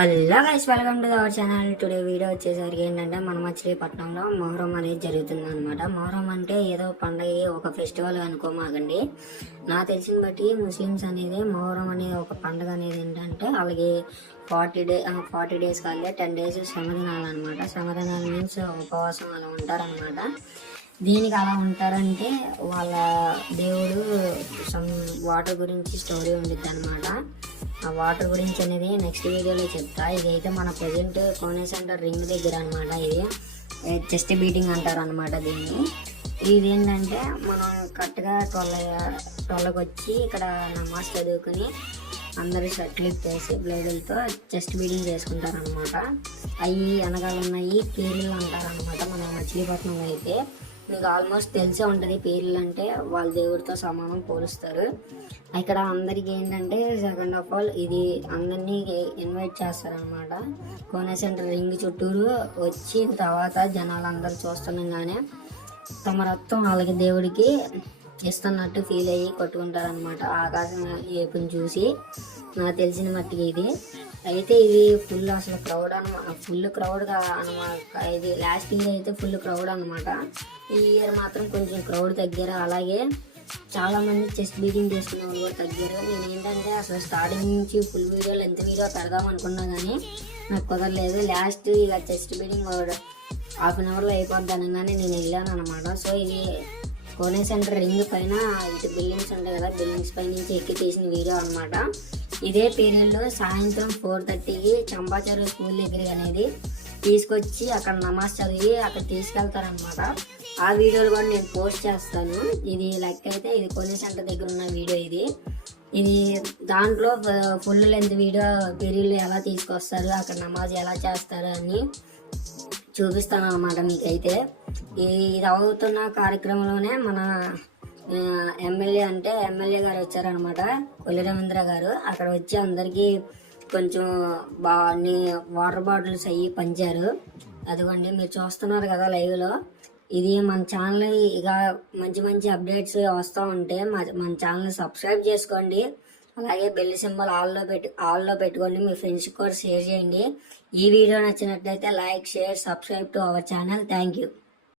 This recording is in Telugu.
Hello guys, welcome to our channel. Today video వచ్చేసరికి ఏంటంటే మన మచిలీపట్నంలో మొహరం అనేది జరుగుతుంది అనమాట. మొహరం అంటే ఏదో పండగ, ఒక ఫెస్టివల్ అనుకోమాకండి. నాకు తెలిసిన బట్టి ముస్లిమ్స్ అనేది మొహరం అనేది ఒక పండుగ అనేది ఏంటంటే అలాగే 40 డేస్ కాదు 10 డేస్ శ్రమదినాలు అనమాట. శ్రమదినాలు మీన్స్ ఉపవాసం అలా ఉంటారనమాట. దీనికి అలా ఉంటారంటే వాళ్ళ దేవుడు సమ్ వాటర్ గురించి స్టోరీ ఉండిద్ది అనమాట. ఆ వాటర్ గురించి అనేది నెక్స్ట్ వీడియోలో చెప్తా. ఇదైతే మన ప్రజెంట్ కోనే సెంటర్ రింగ్ దగ్గర అనమాట. ఇది చెస్ట్ బీటింగ్ అంటారు అనమాట దీన్ని. ఇదేంటంటే మనం కరెక్ట్గా 12కి వచ్చి ఇక్కడ నమాజ్ చదువుకుని అందరూ షర్ట్లు ఇప్పేసి బ్లేడులతో చెస్ట్ బీటింగ్ చేసుకుంటారు అనమాట. అవి వెనకాల ఉన్నాయి పీర్లు అంటారు అనమాట. మన మచిలీపట్నంలో అయితే మీకు ఆల్మోస్ట్ తెలిసే ఉంటుంది. పీర్లు అంటే వాళ్ళ దేవుడితో సమానం పోలుస్తారు. ఇక్కడ అందరికీ ఏంటంటే సెకండ్ ఆఫ్ ఆల్ ఇది అందరినీ ఇన్వైట్ చేస్తారనమాట. కోనే సెంటర్ రింగ్ చుట్టూరు వచ్చిన తర్వాత జనాలు అందరూ చూస్తుండగానే తమ రక్తం వాళ్ళకి దేవుడికి ఇస్తున్నట్టు ఫీల్ అయ్యి కొట్టుకుంటారనమాట. ఆకాశం ఏపుని చూసి నాకు తెలిసిన మట్టికి ఇది అయితే ఇది ఫుల్ అసలు క్రౌడ్ ఫుల్ క్రౌడ్ అనమాట. ఇది లాస్ట్ ఇయర్ అయితే ఫుల్ క్రౌడ్ అనమాట. ఈ ఇయర్ మాత్రం కొంచెం క్రౌడ్ తగ్గారు. అలాగే చాలామంది చెస్ట్ బీటింగ్ చేసుకునే వాళ్ళు కూడా తగ్గారు. నేను ఏంటంటే అసలు స్టార్టింగ్ నుంచి ఫుల్ వీడియోలు ఎంత వీడియో పెడదాం అనుకున్నా కానీ నాకు కుదరలేదు. లాస్ట్ ఇక చెస్ట్ బీటింగ్ హాఫ్ అన్ అవర్లో అయిపోద్ది అనగానే నేను వెళ్ళాను అనమాట. సో ఇది కోనే సెంటర్ రింగ్ పైన ఇటు బిల్డింగ్స్ ఉంటాయి కదా, బిల్డింగ్స్ పై నుంచి ఎక్కి తీసిన వీడియో అనమాట. ఇదే పీరియడ్లో సాయంత్రం 4:30కి చంపాచెరు స్కూల్ దగ్గరికి అనేది తీసుకొచ్చి అక్కడ నమాజ్ చదివి అక్కడ తీసుకెళ్తారనమాట. ఆ వీడియోలు కూడా నేను పోస్ట్ చేస్తాను. ఇది లెక్క అయితే ఇది కోనే సెంటర్ దగ్గర ఉన్న వీడియో. ఇది దాంట్లో ఫుల్ లెంత్ వీడియో పీరియడ్లో ఎలా తీసుకొస్తారు, అక్కడ నమాజ్ ఎలా చేస్తారు అని చూపిస్తాను అనమాట మీకైతే. ఇది అవుతున్న కార్యక్రమంలోనే మన ఎమ్మెల్యే గారు వచ్చారనమాట, కొల్లి రవీంద్ర గారు. అక్కడ వచ్చి అందరికీ కొంచెం వాటర్ బాటిల్స్ అయ్యి పంచారు. అదిగోండి మీరు చూస్తున్నారు కదా లైవ్లో. ఇది మన ఛానల్ ఇక మంచి మంచి అప్డేట్స్ వస్తూ ఉంటే మన ఛానల్ సబ్స్క్రైబ్ చేసుకోండి. అలాగే బెల్ సింబల్ ఆల్లో పెట్టుకోండి. మీ ఫ్రెండ్స్కి కూడా షేర్ చేయండి. ఈ వీడియో నచ్చినట్లయితే like, share, subscribe to our channel. Thank you.